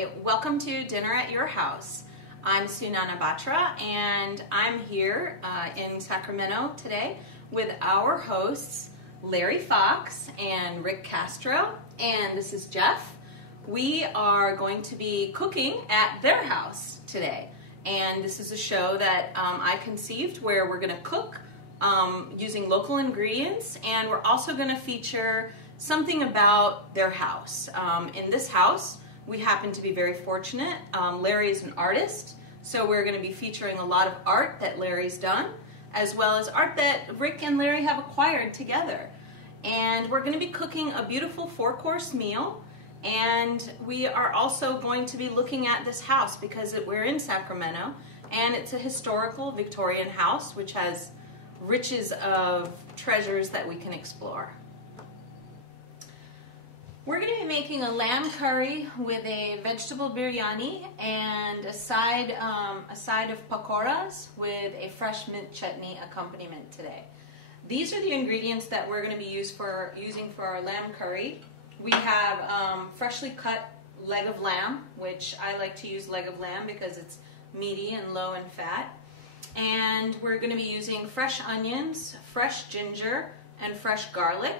Hi, welcome to Dinner at Your House. I'm Sunana Batra and I'm here in Sacramento today with our hosts Larry Fox and Rick Castro, and this is Jeff. We are going to be cooking at their house today, and this is a show that I conceived where we're going to cook using local ingredients, and we're also going to feature something about their house. In this house, we happen to be very fortunate. Larry is an artist, so we're going to be featuring a lot of art that Larry's done, as well as art that Rick and Larry have acquired together. And we're going to be cooking a beautiful 4-course meal, and we are also going to be looking at this house because we're in Sacramento, and it's a historical Victorian house which has riches of treasures that we can explore. We're going to be making a lamb curry with a vegetable biryani and a side of pakoras with a fresh mint chutney accompaniment today. These are the ingredients that we're going to be using for our lamb curry. We have freshly cut leg of lamb, which I like to use leg of lamb because it's meaty and low in fat. And we're going to be using fresh onions, fresh ginger, and fresh garlic,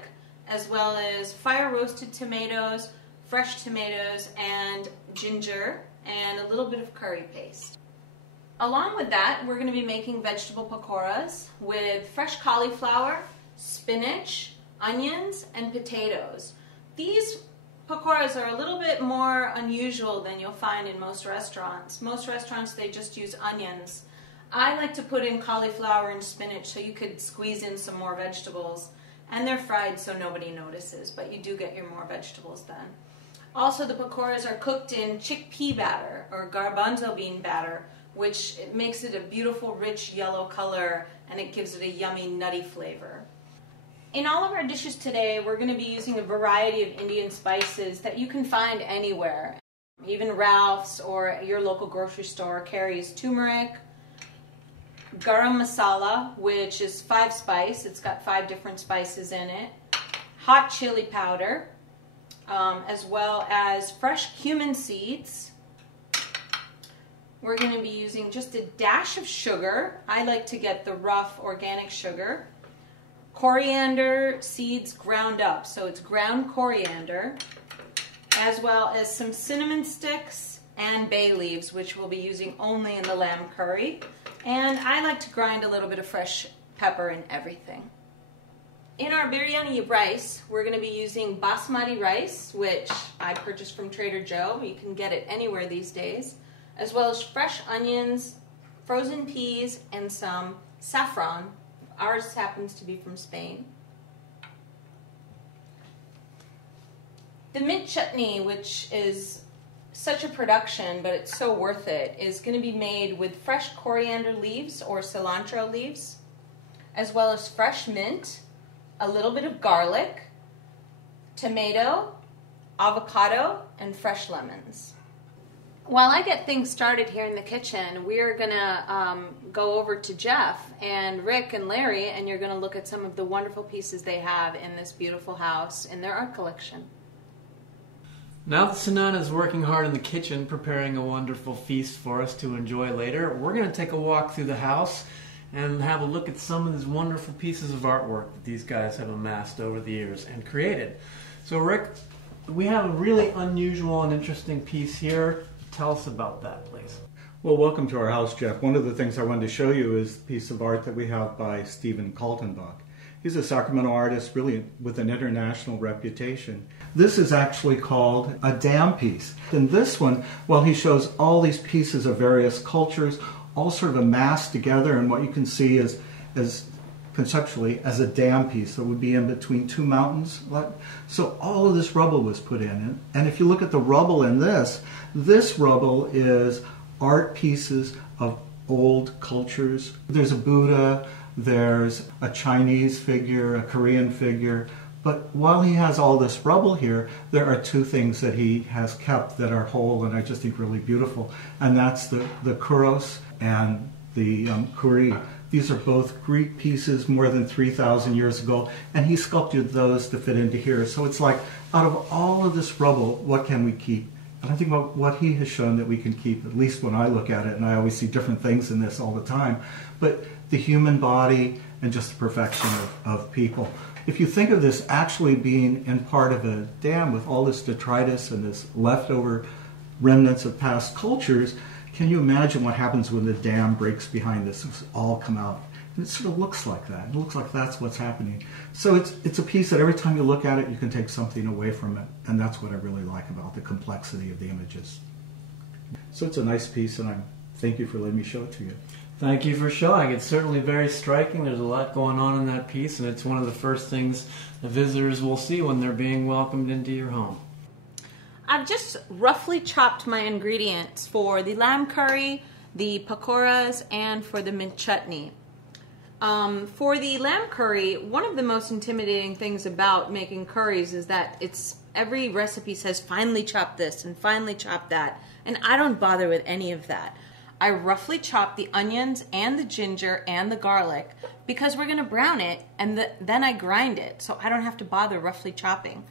as well as fire-roasted tomatoes, fresh tomatoes, and ginger, and a little bit of curry paste. Along with that, we're going to be making vegetable pakoras with fresh cauliflower, spinach, onions, and potatoes. These pakoras are a little bit more unusual than you'll find in most restaurants. Most restaurants, they just use onions. I like to put in cauliflower and spinach so you could squeeze in some more vegetables. And they're fried so nobody notices, but you do get your more vegetables then. Also, the pakoras are cooked in chickpea batter or garbanzo bean batter, which makes it a beautiful, rich yellow color, and it gives it a yummy, nutty flavor. In all of our dishes today, we're going to be using a variety of Indian spices that you can find anywhere. Even Ralph's or your local grocery store carries turmeric, garam masala, which is 5-spice. It's got 5 different spices in it. Hot chili powder, as well as fresh cumin seeds. We're going to be using just a dash of sugar. I like to get the rough organic sugar. Coriander seeds ground up, so it's ground coriander, as well as some cinnamon sticks and bay leaves, which we'll be using only in the lamb curry. And I like to grind a little bit of fresh pepper in everything. In our biryani rice, we're going to be using basmati rice, which I purchased from Trader Joe. You can get it anywhere these days, as well as fresh onions, frozen peas, and some saffron. Ours happens to be from Spain. The mint chutney, which is such a production, but it's so worth it, is going to be made with fresh coriander leaves or cilantro leaves, as well as fresh mint, a little bit of garlic, tomato, avocado, and fresh lemons. While I get things started here in the kitchen, we're going to go over to Jeff and Rick and Larry, and you're going to look at some of the wonderful pieces they have in this beautiful house in their art collection. Now that Sunana is working hard in the kitchen preparing a wonderful feast for us to enjoy later, we're going to take a walk through the house and have a look at some of these wonderful pieces of artwork that these guys have amassed over the years and created. So Rick, we have a really unusual and interesting piece here. Tell us about that, please. Well, welcome to our house, Jeff. One of the things I wanted to show you is the piece of art that we have by Stephen Kaltenbach. He's a Sacramento artist really with an international reputation. This is actually called a dam piece. In this one, well, he shows all these pieces of various cultures, all sort of amassed together, and what you can see is conceptually as a dam piece that would be in between 2 mountains. So all of this rubble was put in. And if you look at the rubble in this rubble is art pieces of old cultures. There's a Buddha, there's a Chinese figure, a Korean figure. But while he has all this rubble here, there are 2 things that he has kept that are whole and I just think really beautiful. And that's the kuros and the kuri. These are both Greek pieces more than 3,000 years ago, and he sculpted those to fit into here. So it's like, out of all of this rubble, what can we keep? And I think what he has shown that we can keep, at least when I look at it, and I always see different things in this all the time, but the human body and just the perfection of people. If you think of this actually being in part of a dam with all this detritus and this leftover remnants of past cultures, can you imagine what happens when the dam breaks behind this? It's all come out. And it sort of looks like that. It looks like that's what's happening. So it's a piece that every time you look at it, you can take something away from it. And that's what I really like about the complexity of the images. So it's a nice piece, and I thank you for letting me show it to you. Thank you for showing. It's certainly very striking. There's a lot going on in that piece, and it's one of the first things the visitors will see when they're being welcomed into your home. I've just roughly chopped my ingredients for the lamb curry, the pakoras, and for the mint chutney. For the lamb curry, one of the most intimidating things about making curries is that every recipe says finely chop this and finely chop that, and I don't bother with any of that. I roughly chop the onions and the ginger and the garlic because we're going to brown it, and then I grind it, so I don't have to bother roughly chopping.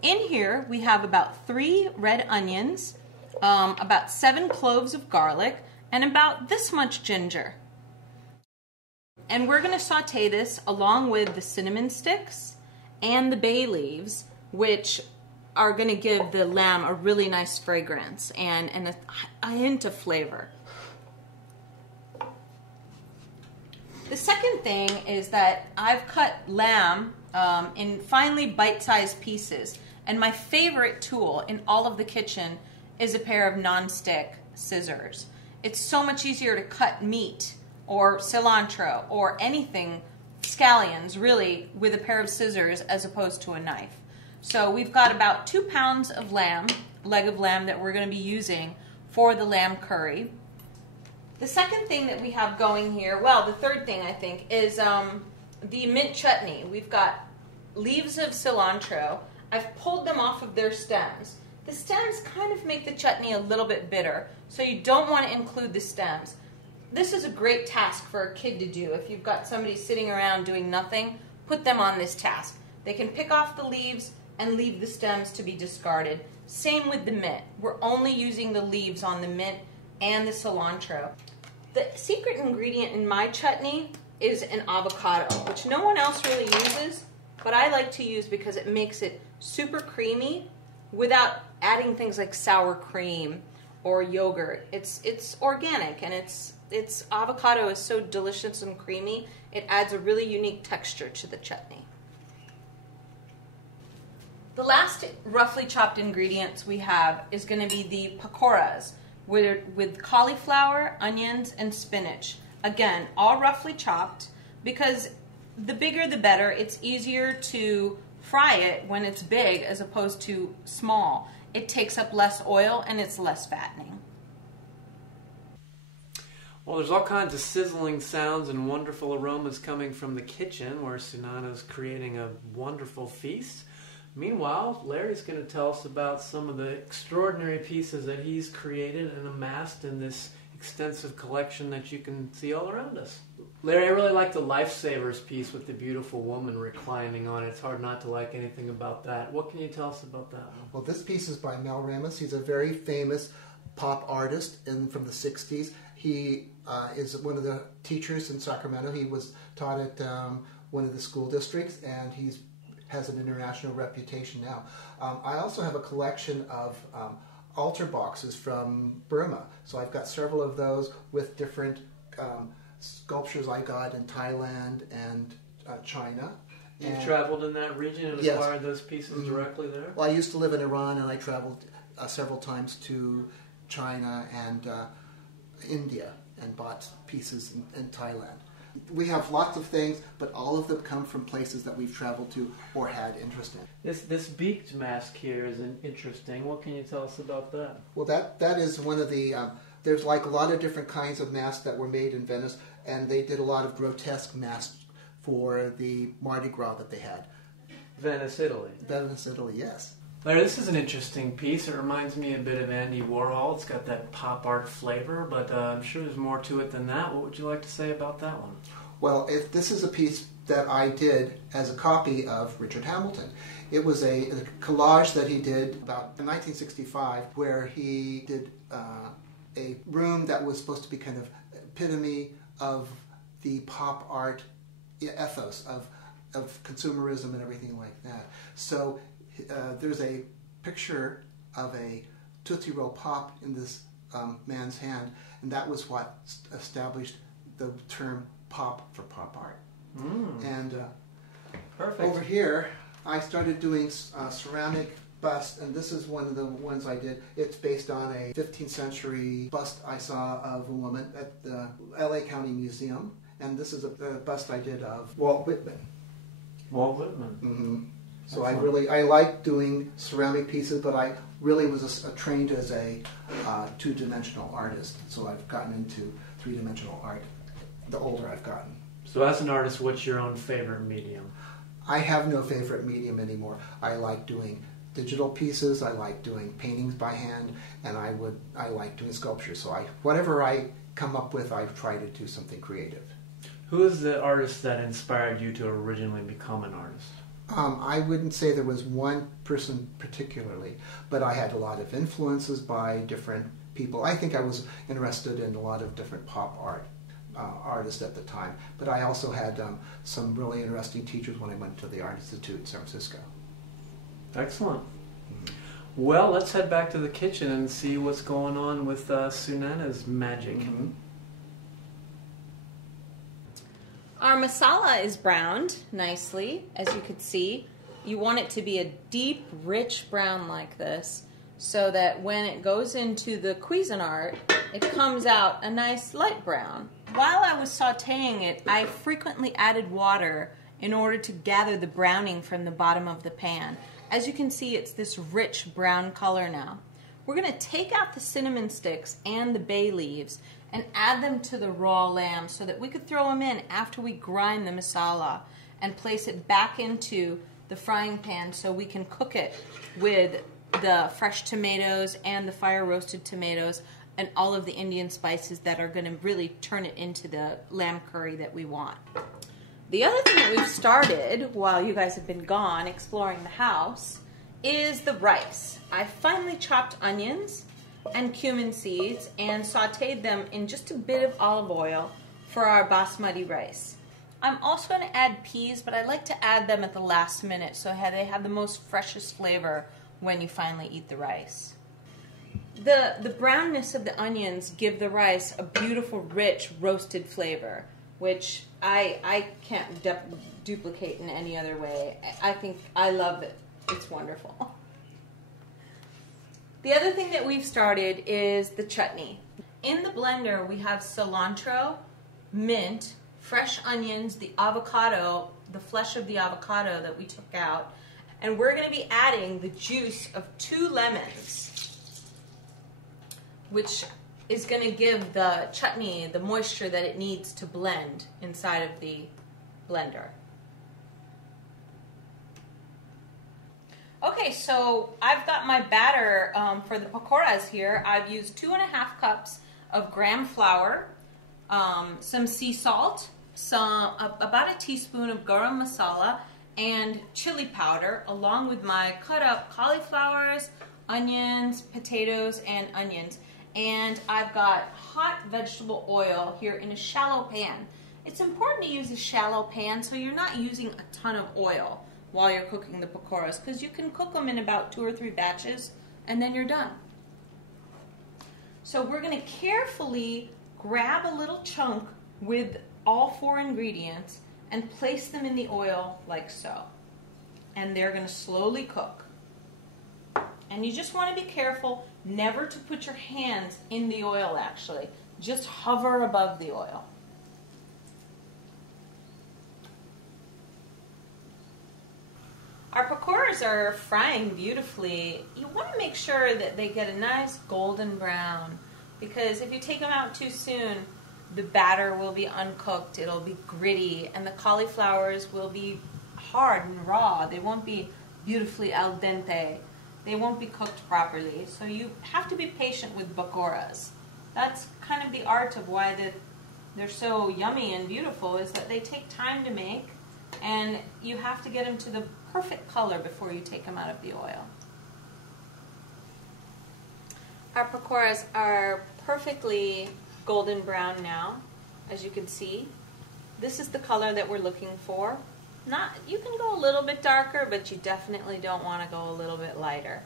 In here, we have about 3 red onions, about 7 cloves of garlic, and about this much ginger. And we're going to saute this along with the cinnamon sticks and the bay leaves, which are going to give the lamb a really nice fragrance and a hint of flavor. The second thing is that I've cut lamb in finely bite-sized pieces, and my favorite tool in all of the kitchen is a pair of non-stick scissors. It's so much easier to cut meat or cilantro or anything, scallions really, with a pair of scissors as opposed to a knife. So we've got about 2 pounds of leg of lamb that we're going to be using for the lamb curry. The second thing that we have going here, well, the third thing I think, is the mint chutney. We've got leaves of cilantro. I've pulled them off of their stems. The stems kind of make the chutney a little bit bitter, so you don't want to include the stems. This is a great task for a kid to do. If you've got somebody sitting around doing nothing, put them on this task. They can pick off the leaves and leave the stems to be discarded. Same with the mint. We're only using the leaves on the mint and the cilantro. The secret ingredient in my chutney is an avocado, which no one else really uses, but I like to use because it makes it super creamy without adding things like sour cream or yogurt. It's organic, and its avocado is so delicious and creamy, it adds a really unique texture to the chutney. The last roughly chopped ingredients we have is going to be the pakoras with cauliflower, onions, and spinach. Again, all roughly chopped because the bigger the better. It's easier to fry it when it's big as opposed to small. It takes up less oil and it's less fattening. Well, there's all kinds of sizzling sounds and wonderful aromas coming from the kitchen where Sunana's creating a wonderful feast. Meanwhile, Larry's going to tell us about some of the extraordinary pieces that he's created and amassed in this extensive collection that you can see all around us. Larry, I really like the Lifesavers piece with the beautiful woman reclining on it. It's hard not to like anything about that. What can you tell us about that one? Well, this piece is by Mel Ramos. He's a very famous pop artist from the 60s. He is one of the teachers in Sacramento. He was taught at one of the school districts, and he's has an international reputation now. I also have a collection of altar boxes from Burma. So I've got several of those with different sculptures I got in Thailand and China. You've traveled in that region and acquired those pieces directly there? Well, I used to live in Iran, and I traveled several times to China and India and bought pieces in Thailand. We have lots of things, but all of them come from places that we've traveled to or had interest in. This beaked mask here is interesting. What can you tell us about that? Well, that is one of the... there's like a lot of different kinds of masks that were made in Venice, and they did a lot of grotesque masks for the Mardi Gras that they had. Venice, Italy. Venice, Italy, yes. Larry, this is an interesting piece. It reminds me a bit of Andy Warhol. It's got that pop art flavor, but I'm sure there's more to it than that. What would you like to say about that one? Well, this is a piece that I did as a copy of Richard Hamilton. It was a collage that he did about in 1965 where he did a room that was supposed to be kind of epitome of the pop art ethos of consumerism and everything like that. So there's a picture of a Tootsie Roll Pop in this man's hand, and that was what established the term pop for pop art. And Perfect. over here, I started doing ceramic bust, and this is one of the ones I did. It's based on a 15th century bust I saw of a woman at the LA County Museum, and this is a bust I did of Walt Whitman. Walt Whitman. Mm-hmm. So Excellent. I like doing ceramic pieces, but I really was trained as a two-dimensional artist. So I've gotten into three-dimensional art the older I've gotten. So as an artist, what's your own favorite medium? I have no favorite medium anymore. I like doing digital pieces. I like doing paintings by hand, and I like doing sculpture. So whatever I come up with, I try to do something creative. Who is the artist that inspired you to originally become an artist? I wouldn't say there was one person particularly, but I had a lot of influences by different people. I think I was interested in a lot of different pop art artists at the time, but I also had some really interesting teachers when I went to the Art Institute in San Francisco. Excellent. Well, let's head back to the kitchen and see what's going on with Sunana's magic. Mm-hmm. Our masala is browned nicely, as you could see. You want it to be a deep, rich brown like this, so that when it goes into the Cuisinart, it comes out a nice light brown. While I was sauteing it, I frequently added water in order to gather the browning from the bottom of the pan. As you can see, it's this rich brown color now. We're going to take out the cinnamon sticks and the bay leaves and add them to the raw lamb so that we could throw them in after we grind the masala and place it back into the frying pan so we can cook it with the fresh tomatoes and the fire roasted tomatoes and all of the Indian spices that are going to really turn it into the lamb curry that we want. The other thing that we've started while you guys have been gone exploring the house is the rice. I finally chopped onions and cumin seeds and sauteed them in just a bit of olive oil for our basmati rice. I'm also going to add peas, but I like to add them at the last minute so they have the most freshest flavor when you finally eat the rice. The brownness of the onions give the rice a beautiful, rich, roasted flavor, which I can't duplicate in any other way. I love it. It's wonderful. The other thing that we've started is the chutney. In the blender, we have cilantro, mint, fresh onions, the avocado, the flesh of the avocado that we took out, and we're going to be adding the juice of 2 lemons, which is going to give the chutney the moisture that it needs to blend inside of the blender. Okay, so I've got my batter for the pakoras here. I've used 2.5 cups of graham flour, some sea salt, about a teaspoon of garam masala, and chili powder, along with my cut up cauliflowers, onions, potatoes, and onions. And I've got hot vegetable oil here in a shallow pan. It's important to use a shallow pan so you're not using a ton of oil while you're cooking the pakoras, because you can cook them in about 2 or 3 batches and then you're done. So we're going to carefully grab a little chunk with all 4 ingredients and place them in the oil like so. And they're going to slowly cook. And you just want to be careful never to put your hands in the oil actually. Just hover above the oil. Our pakoras are frying beautifully. You want to make sure that they get a nice golden brown, because if you take them out too soon, the batter will be uncooked, it'll be gritty, and the cauliflowers will be hard and raw. They won't be beautifully al dente. They won't be cooked properly. So you have to be patient with pakoras. That's kind of the art of why they're so yummy and beautiful, is that they take time to make, And you have to get them to the perfect color before you take them out of the oil. Our pakoras are perfectly golden brown now, as you can see. This is the color that we're looking for. You can go a little bit darker, but you definitely don't want to go a little bit lighter.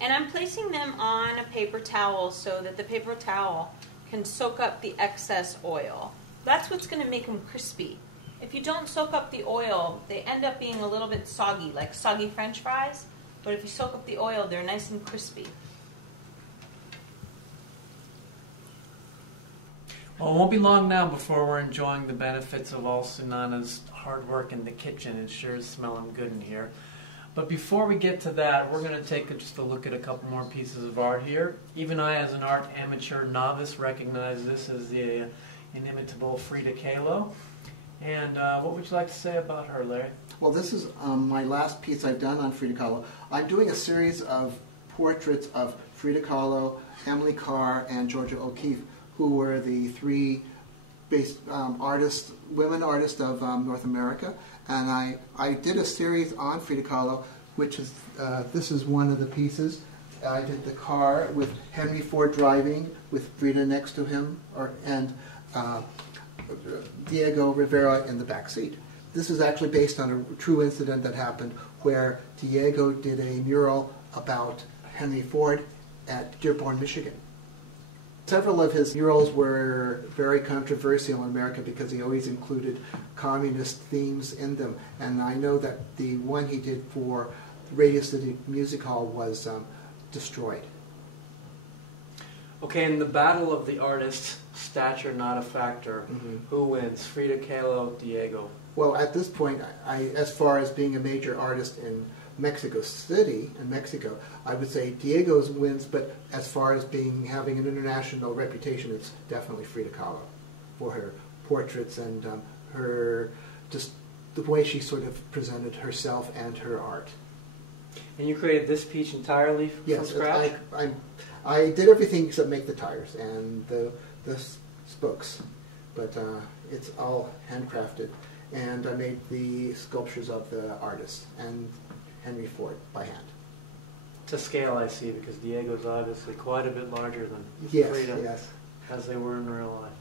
And I'm placing them on a paper towel so that the paper towel can soak up the excess oil. That's what's going to make them crispy. If you don't soak up the oil, they end up being a little bit soggy, like soggy French fries. But if you soak up the oil, they're nice and crispy. Well, it won't be long now before we're enjoying the benefits of all Sunana's hard work in the kitchen. It sure is smelling good in here. But before we get to that, we're going to take just a look at a couple more pieces of art here. Even I, as an art amateur novice, recognize this as the inimitable Frida Kahlo. And what would you like to say about her, Larry? Well, this is my last piece I've done on Frida Kahlo. I'm doing a series of portraits of Frida Kahlo, Emily Carr, and Georgia O'Keeffe, who were the three women artists of North America. And I did a series on Frida Kahlo, which is, this is one of the pieces. I did the car with Henry Ford driving, with Frida next to him, and Diego Rivera in the back seat. This is actually based on a true incident that happened where Diego did a mural about Henry Ford at Dearborn, Michigan. Several of his murals were very controversial in America because he always included communist themes in them. And I know that the one he did for Radio City Music Hall was destroyed. Okay, in the battle of the artists, stature not a factor. Who wins, Frida Kahlo, Diego? Well, at this point, as far as being a major artist in Mexico City, in Mexico, I would say Diego's wins, but as far as having an international reputation, it's definitely Frida Kahlo for her portraits and her, just the way she sort of presented herself and her art. And you created this piece entirely from scratch? Yes, I did everything except make the tires and the spokes, but it's all handcrafted. And I made the sculptures of the artist and Henry Ford by hand. To scale, I see, because Diego's obviously quite a bit larger than Frida, yes, as they were in real life.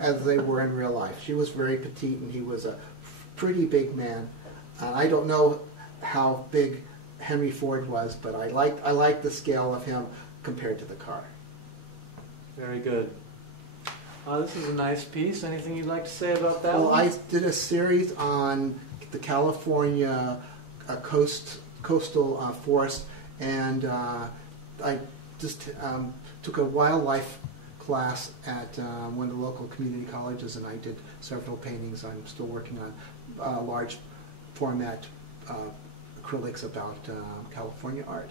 As they were in real life. She was very petite, and he was a pretty big man. I don't know how big Henry Ford was, but I like the scale of him compared to the car. Very good. This is a nice piece. Anything you'd like to say about that Well, one? I did a series on the California coastal forest, and I just took a wildlife class at one of the local community colleges, and I did several paintings. I'm still working on large format acrylics about California art,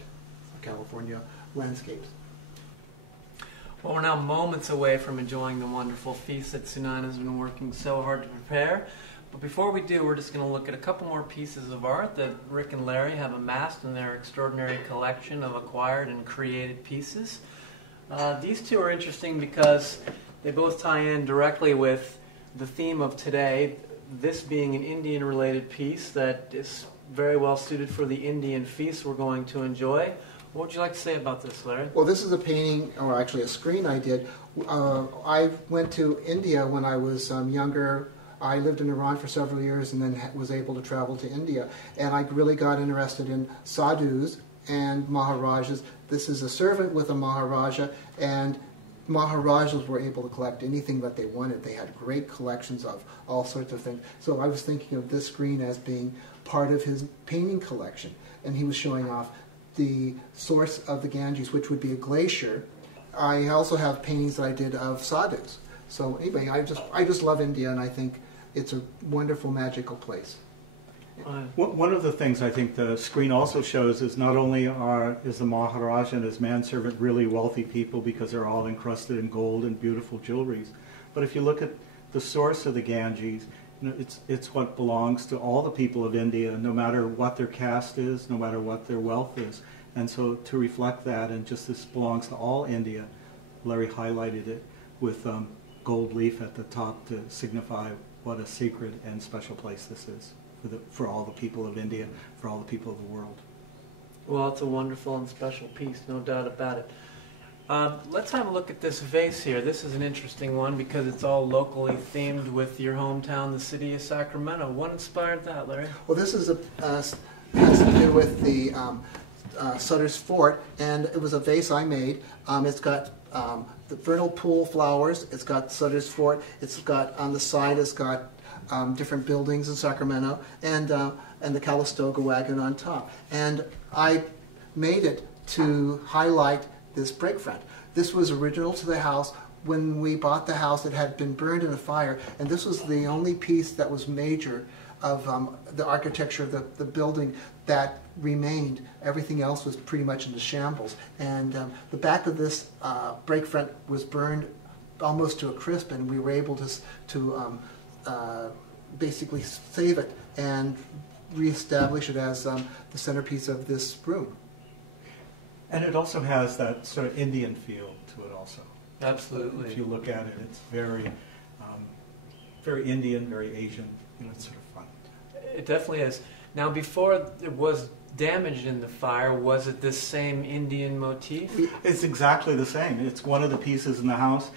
California landscapes. Well, we're now moments away from enjoying the wonderful feast that Sunana's been working so hard to prepare. But before we do, we're just going to look at a couple more pieces of art that Rick and Larry have amassed in their extraordinary collection of acquired and created pieces. These two are interesting because they both tie in directly with the theme of today, this being an Indian-related piece that is very well suited for the Indian feast we're going to enjoy. What would you like to say about this, Larry? Well, this is a painting, or actually a screen I did. I went to India when I was younger. I lived in Iran for several years and then was able to travel to India. And I really got interested in sadhus and maharajas. This is a servant with a maharaja, and maharajas were able to collect anything that they wanted. They had great collections of all sorts of things. So I was thinking of this screen as being part of his painting collection. And he was showing off the source of the Ganges, which would be a glacier. I also have paintings that I did of sadhus. So anyway, I just love India, and I think it's a wonderful, magical place. One of the things I think the screen also shows is not only is the Maharaja and his manservant really wealthy people because they're all encrusted in gold and beautiful jewelries, but if you look at the source of the Ganges, you know, it's what belongs to all the people of India, no matter what their caste is, no matter what their wealth is. And so to reflect that, and just this belongs to all India, Larry highlighted it with gold leaf at the top to signify what a sacred and special place this is for for all the people of India, for all the people of the world. Well, it's a wonderful and special piece, no doubt about it. Let's have a look at this vase here. This is an interesting one because it's all locally themed with your hometown, the city of Sacramento. What inspired that, Larry? Well, this is has to do with the Sutter's Fort, and it was a vase I made. It's got the vernal pool flowers. It's got Sutter's Fort. It's got on the side. It's got different buildings in Sacramento, and the Calistoga wagon on top. And I made it to highlight this break front. This was original to the house. When we bought the house, it had been burned in a fire, and this was the only piece that was major of the architecture of the building that remained. Everything else was pretty much into shambles. And the back of this break front was burned almost to a crisp, and we were able to basically save it and reestablish it as the centerpiece of this room. And it also has that sort of Indian feel to it also. Absolutely. If you look at it, it's very, very Indian, very Asian. It's sort of fun. It definitely is. Now, before it was damaged in the fire, was it this same Indian motif? It's exactly the same. It's one of the pieces in the house,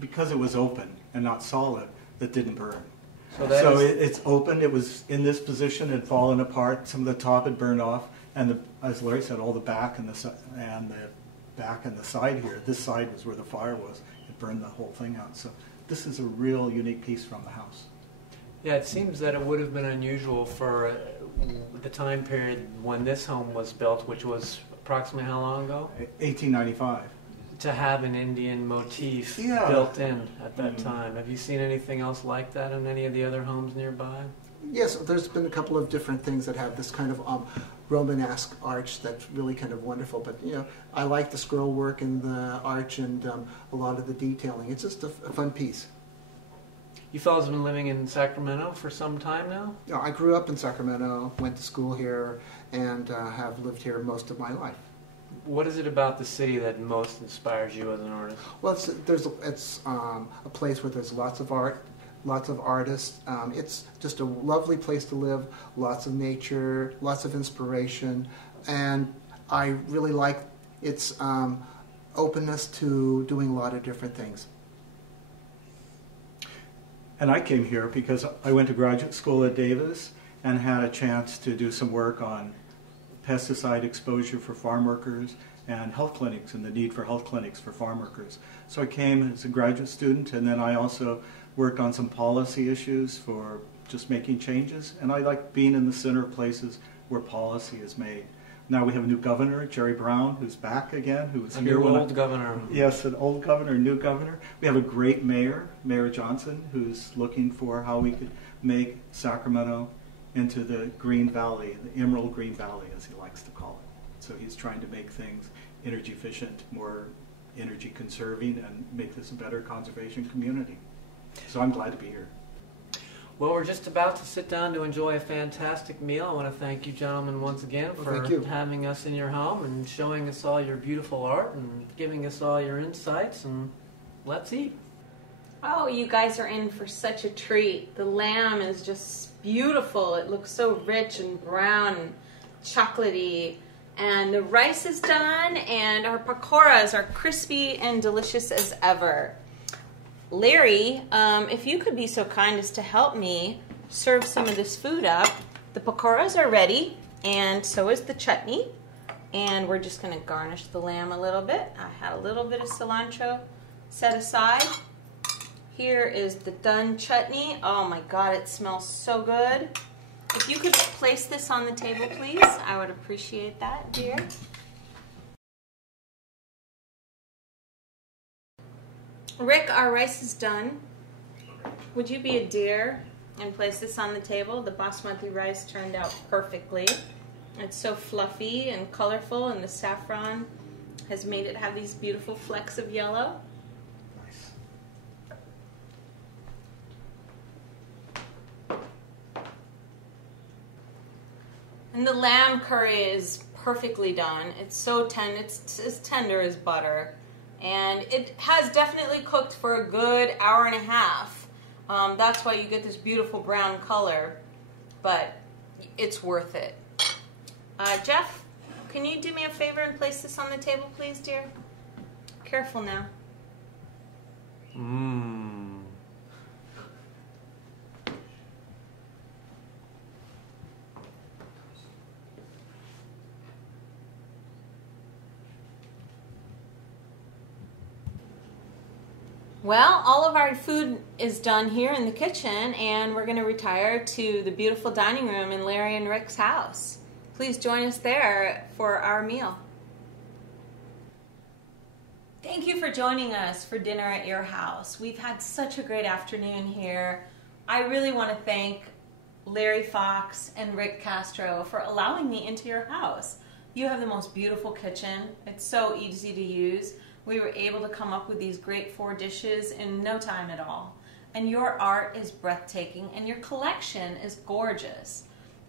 because it was open and not solid, that didn't burn. So it's open. It was in this position. It had fallen apart. Some of the top had burned off. And as Larry said, all the back and the back and the side here, this side was where the fire was. It burned the whole thing out. So this is a real unique piece from the house. Yeah, it seems that it would have been unusual for the time period when this home was built, which was approximately how long ago? 1895. To have an Indian motif built in at that time. Have you seen anything else like that in any of the other homes nearby? Yes, there's been a couple of different things that have this kind of Romanesque arch that's really kind of wonderful. But I like the scroll work in the arch and a lot of the detailing. It's just a fun piece. You fellows have been living in Sacramento for some time now? I grew up in Sacramento, went to school here, and have lived here most of my life. What is it about the city that most inspires you as an artist? Well, it's a place where there's lots of art, lots of artists. It's just a lovely place to live, lots of nature, lots of inspiration, and I really like its openness to doing a lot of different things. And I came here because I went to graduate school at Davis and had a chance to do some work on pesticide exposure for farm workers and health clinics and the need for health clinics for farm workers. So I came as a graduate student, and then I also worked on some policy issues for just making changes. And I like being in the center of places where policy is made. Now we have a new governor, Jerry Brown, who's back again, who was here. An old governor. Yes, an old governor, new governor. We have a great mayor, Mayor Johnson, who's looking for how we could make Sacramento into the Green Valley, the Emerald Green Valley, as he likes to call it. So he's trying to make things energy efficient, more energy conserving, and make this a better conservation community. So I'm glad to be here. Well, we're just about to sit down to enjoy a fantastic meal. I want to thank you gentlemen once again for having us in your home and showing us all your beautiful art and giving us all your insights, and let's eat. Oh, you guys are in for such a treat. The lamb is just beautiful. It looks so rich and brown and chocolatey. And the rice is done, and our pakoras are crispy and delicious as ever. Larry, if you could be so kind as to help me serve some of this food up. The pakoras are ready, and so is the chutney. And we're just going to garnish the lamb a little bit. I had a little bit of cilantro set aside. Here is the done chutney. Oh my God, it smells so good. If you could place this on the table, please, I would appreciate that, dear. Rick, our rice is done. Would you be a dear and place this on the table? The basmati rice turned out perfectly. It's so fluffy and colorful, and the saffron has made it have these beautiful flecks of yellow. Nice. And the lamb curry is perfectly done. It's so tender, it's as tender as butter. And it has definitely cooked for a good hour and a half. That's why you get this beautiful brown color. But it's worth it. Jeff, can you do me a favor and place this on the table, please, dear? Careful now. Mmm. Well, all of our food is done here in the kitchen, and we're going to retire to the beautiful dining room in Larry and Rick's house. Please join us there for our meal. Thank you for joining us for dinner at your house. We've had such a great afternoon here. I really want to thank Larry Fox and Rick Castro for allowing me into your house. You have the most beautiful kitchen. It's so easy to use. We were able to come up with these great 4 dishes in no time at all. And your art is breathtaking and your collection is gorgeous.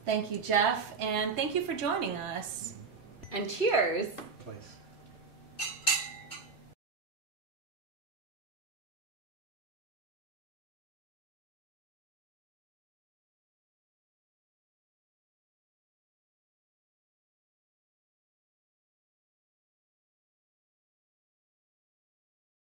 Thank you, Jeff, and thank you for joining us. And cheers!